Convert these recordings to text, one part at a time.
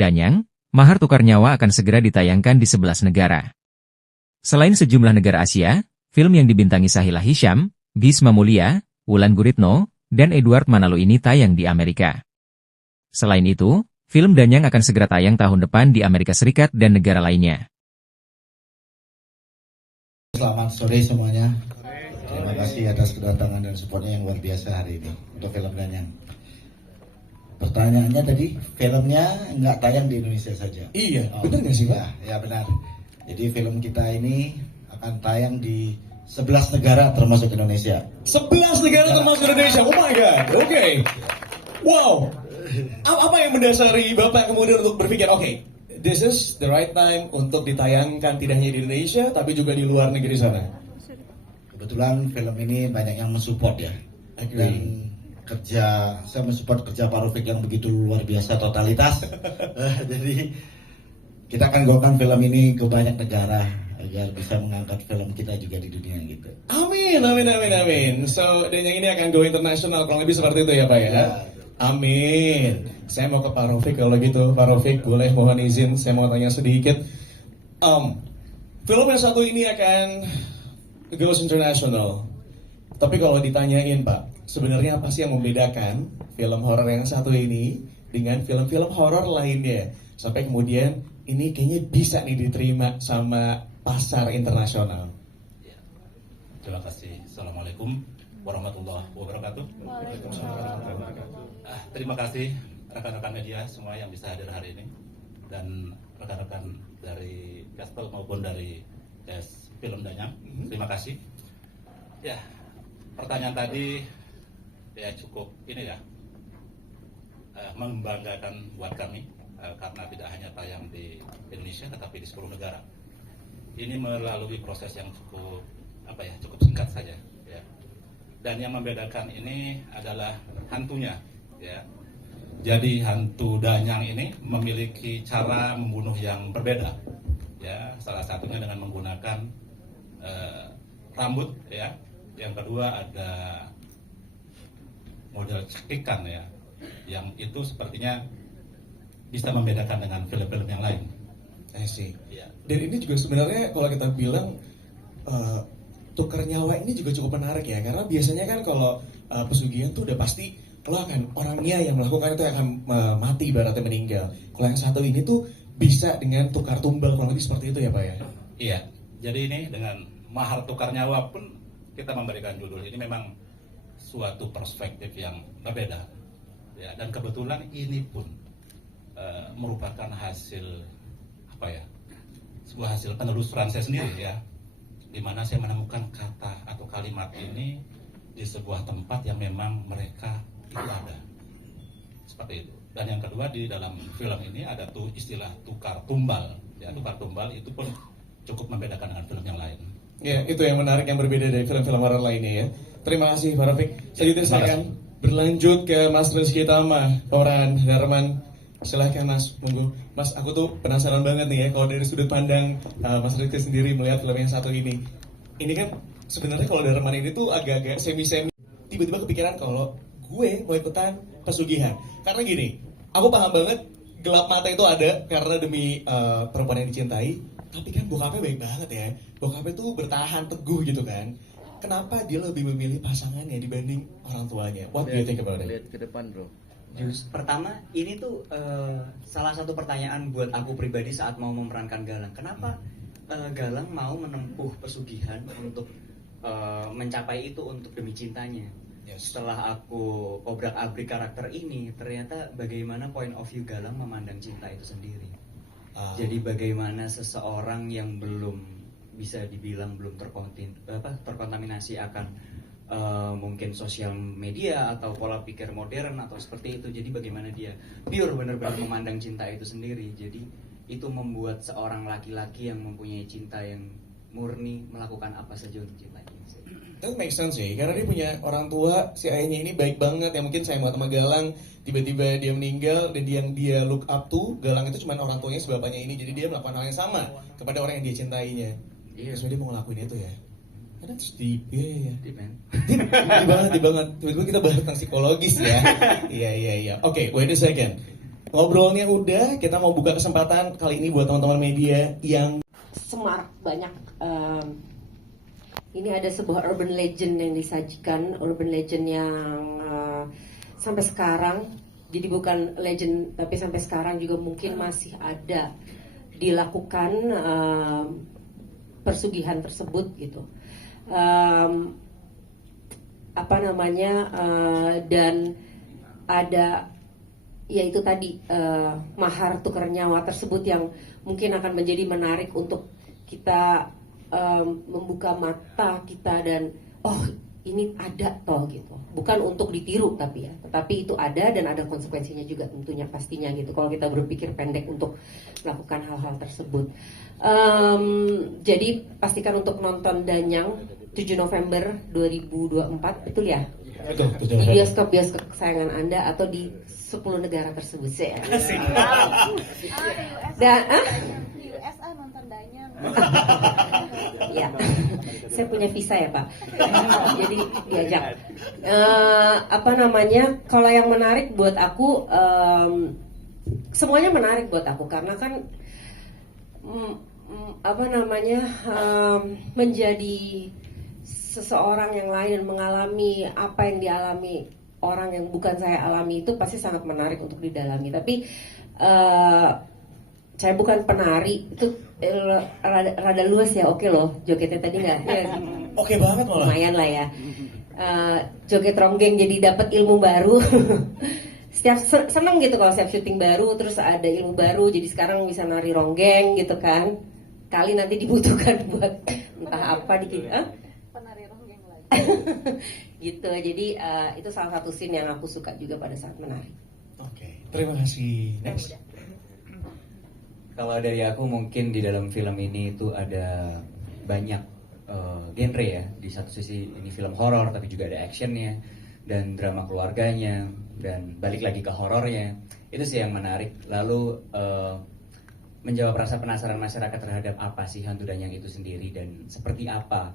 Danyang, Mahar Tukar Nyawa akan segera ditayangkan di 11 negara. Selain sejumlah negara Asia, film yang dibintangi Sahila Hisham, Bisma Mulia, Wulan Guritno, dan Edward Manalo ini tayang di Amerika. Selain itu, film Danyang akan segera tayang tahun depan di Amerika Serikat dan negara lainnya. Selamat sore semuanya. Terima kasih atas kedatangan dan supportnya yang luar biasa hari ini untuk film Danyang. Pertanyaannya tadi, filmnya nggak tayang di Indonesia saja. Iya, benar nggak sih Pak? Ya benar. Jadi film kita ini akan tayang di 11 negara termasuk Indonesia. 11 negara termasuk Indonesia, oh my god, oke. Wow, apa yang mendasari Bapak kemudian untuk berpikir, oke, this is the right time untuk ditayangkan tidak hanya di Indonesia, tapi juga di luar negeri sana? Kebetulan film ini banyak yang mensupport ya. Dan saya mensupport kerja Pak Raufik yang begitu luar biasa totalitas. Jadi kita akan gokan film ini ke banyak negara agar bisa mengangkat film kita juga di dunia gitu. Amin, amin, amin, amin. So, Danyang ini akan go internasional, kurang lebih seperti itu ya Pak ya? Amin. Saya mau ke Pak Raufik kalau gitu. Pak Raufik, boleh mohon izin, saya mau tanya sedikit. Film yang satu ini akan goes international. Tapi kalau ditanyain Pak, sebenarnya apa sih yang membedakan film horor yang satu ini dengan film-film horor lainnya? Sampai kemudian ini kayaknya bisa nih diterima sama pasar internasional. Ya. Terima kasih. Assalamualaikum warahmatullahi wabarakatuh. Terima kasih rekan-rekan media semua yang bisa hadir hari ini. Dan rekan-rekan dari Kastel maupun dari Film Danyang. Terima kasih. Ya, pertanyaan tadi ya cukup ini ya membanggakan buat kami karena tidak hanya tayang di Indonesia tetapi di 10 negara. Ini melalui proses yang cukup cukup singkat saja ya. Dan yang membedakan ini adalah hantunya ya. Jadi hantu Danyang ini memiliki cara membunuh yang berbeda ya. Salah satunya dengan menggunakan rambut ya. Yang kedua ada model cekikan ya, yang itu sepertinya bisa membedakan dengan film-film yang lain. Sih. Ya. Dan ini juga sebenarnya kalau kita bilang tukar nyawa ini juga cukup menarik ya, karena biasanya kan kalau pesugihan tuh udah pasti kalau akan orangnya yang melakukan itu akan mati ibaratnya meninggal. Kalau yang satu ini tuh bisa dengan tukar tumbal, kurang lebih seperti itu ya Pak ya? Iya. Jadi ini dengan mahar tukar nyawa pun kita memberikan judul ini memang suatu perspektif yang berbeda ya, dan kebetulan ini pun merupakan hasil sebuah hasil penelusuran saya sendiri ya, di mana saya menemukan kata atau kalimat ini di sebuah tempat yang memang mereka itu ada seperti itu. Dan yang kedua, di dalam film ini ada tuh istilah tukar tumbal ya. Tukar tumbal itu pun cukup membedakan dengan film yang lain. Ya, itu yang menarik, yang berbeda dari film-film horor lainnya ya. Terima kasih Pak Raufik. Selanjutnya saya akan berlanjut ke Mas Rizky Tama, Toran Darman. Silahkan Mas, monggo. Mas, aku tuh penasaran banget nih ya, kalau dari sudut pandang Mas Rizky sendiri melihat film yang satu ini. Ini kan sebenarnya kalau Darman ini tuh agak-agak semi-semi. Tiba-tiba kepikiran kalau gue mau ikutan pesugihan. Karena gini, aku paham banget gelap mata itu ada karena demi perempuan yang dicintai. Tapi kan bokapnya baik banget ya. Bokapnya tuh bertahan teguh gitu kan. Kenapa dia lebih memilih pasangannya dibanding orang tuanya? What do you think about it? Lihat ke depan bro. Pertama, ini tuh salah satu pertanyaan buat aku pribadi saat mau memerankan Galang. Kenapa Galang mau menempuh pesugihan untuk mencapai itu untuk demi cintanya? Yes. Setelah aku obrak-abrik karakter ini, ternyata bagaimana point of view Galang memandang cinta itu sendiri. Jadi bagaimana seseorang yang belum bisa dibilang belum terkontaminasi akan mungkin sosial media atau pola pikir modern atau seperti itu. Jadi bagaimana dia pure benar-benar memandang cinta itu sendiri. Jadi itu membuat seorang laki-laki yang mempunyai cinta yang murni melakukan apa saja untuk cinta ini. Itu make sense sih, karena dia punya orang tua, si ayahnya ini baik banget, yang mungkin sayang banget sama Galang, tiba-tiba dia meninggal, dan dia look up to, Galang itu cuma orang tuanya sebapaknya ini, jadi dia melakukan hal yang sama kepada orang yang dia cintainya. Iya. Terus dia mau ngelakuin itu ya. Karena terus deep, iya. Deep, man. Deep banget. Tiba-tiba kita bahas tentang psikologis ya. Iya. Oke, wait a second. Ngobrolnya udah, kita mau buka kesempatan kali ini buat teman-teman media yang Semar banyak. Ini ada sebuah urban legend yang disajikan, urban legend yang sampai sekarang, jadi bukan legend tapi sampai sekarang juga mungkin masih ada dilakukan persugihan tersebut gitu. Dan ada yaitu tadi mahar tukar nyawa tersebut yang mungkin akan menjadi menarik untuk kita membuka mata kita dan ini ada toh gitu, bukan untuk ditiru tapi ya, tetapi itu ada dan ada konsekuensinya juga tentunya pastinya gitu kalau kita berpikir pendek untuk melakukan hal-hal tersebut. Jadi pastikan untuk nonton Danyang 7 November 2024, betul ya? betul. Di bioskop-bioskop kesayangan Anda atau di 10 negara tersebut saya. Dan USA nonton Danyang. ya, saya punya visa ya Pak. Jadi diajak. Kalau yang menarik buat aku, semuanya menarik buat aku karena kan menjadi seseorang yang lain mengalami apa yang dialami orang yang bukan saya alami itu pasti sangat menarik untuk didalami. Tapi saya bukan penari, itu rada luas ya, oke loh jogetnya tadi nggak? Ya, Oke banget malah. lumayan lah ya. Joget ronggeng jadi dapat ilmu baru. Setiap seneng gitu kalau setiap syuting baru terus ada ilmu baru, jadi sekarang bisa nari ronggeng gitu kan. Kali nanti dibutuhkan buat entah apa Penari ronggeng lagi. gitu. Jadi itu salah satu scene yang aku suka juga pada saat menari. Oke, terima kasih. Next. Kalau dari aku mungkin di dalam film ini itu ada banyak genre ya. Di satu sisi ini film horor tapi juga ada actionnya dan drama keluarganya dan balik lagi ke horornya. Itu sih yang menarik. Lalu menjawab rasa penasaran masyarakat terhadap apa sih hantu Danyang itu sendiri dan seperti apa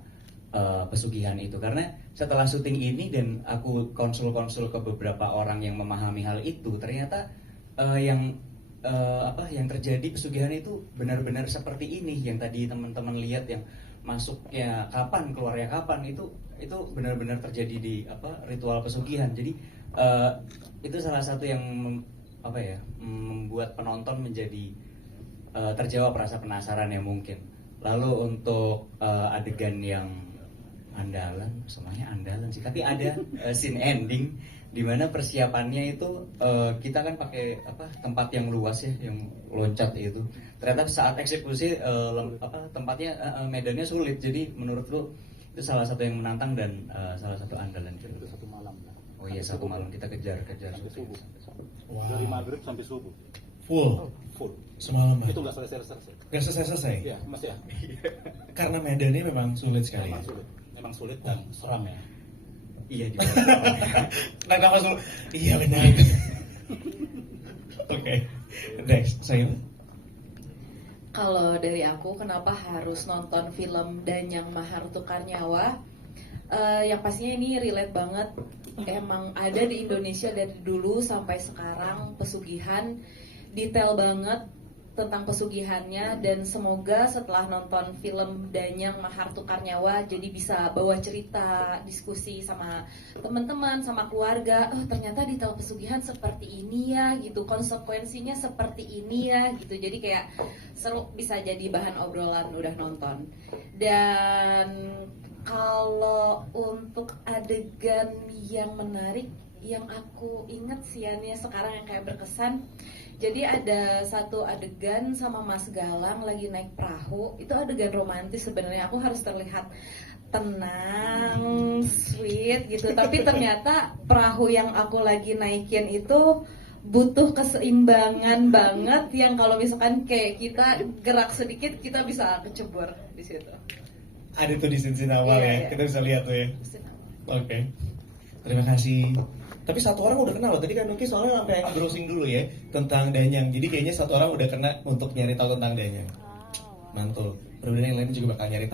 pesugihan itu. Karena setelah syuting ini dan aku konsul-konsul ke beberapa orang yang memahami hal itu, ternyata yang terjadi pesugihan itu benar-benar seperti ini yang tadi teman-teman lihat, yang masuknya kapan keluarnya kapan, itu benar-benar terjadi di ritual pesugihan. Jadi itu salah satu yang membuat penonton menjadi terjawab rasa penasaran ya mungkin. Lalu untuk adegan yang andalan, semuanya andalan sih, tapi ada scene ending di mana persiapannya itu kita kan pakai tempat yang luas ya, yang loncat itu. Ternyata saat eksekusi tempatnya medannya sulit. Jadi menurut lu itu salah satu yang menantang dan salah satu andalan film. Itu 1 malam. Oh iya, 1 malam kita kejar Sampai subuh. Wow. Dari maghrib sampai subuh. Full. Semalam. Itu nggak selesai. Gak selesai. Iya, masih ya. Karena medannya memang sulit sekali. Memang sulit dan seram ya. Iya di Kenapa sulit? Iya benar. Oke. Next, saya. Kalau dari aku, kenapa harus nonton film Danyang Mahar Tukar Nyawa? Yang pastinya ini relate banget. Emang ada di Indonesia dari dulu sampai sekarang pesugihan, detail banget tentang pesugihannya, dan semoga setelah nonton film Danyang Mahar Tukar Nyawa jadi bisa bawa cerita, diskusi sama teman-teman, sama keluarga. Oh ternyata detail pesugihan seperti ini ya gitu, konsekuensinya seperti ini ya gitu. Jadi kayak seru, bisa jadi bahan obrolan udah nonton. Dan kalau untuk adegan yang menarik yang aku inget sih sekarang yang kayak berkesan, jadi ada satu adegan sama Mas Galang lagi naik perahu. Itu adegan romantis sebenarnya. Aku harus terlihat tenang, sweet gitu. Tapi ternyata perahu yang aku lagi naikin itu butuh keseimbangan banget, yang kalau misalkan kayak kita gerak sedikit kita bisa kecebur di situ. Ada tuh di scene awal Iya, ya, iya. kita bisa lihat tuh ya. Oke, terima kasih. Tapi satu orang udah kenal loh. Tadi kan Nuki soalnya sampai browsing dulu ya tentang Danyang. Jadi kayaknya satu orang udah kena untuk nyari tahu tentang Danyang. Mantul. Mudah-mudahan yang lain juga bakal nyari tahu.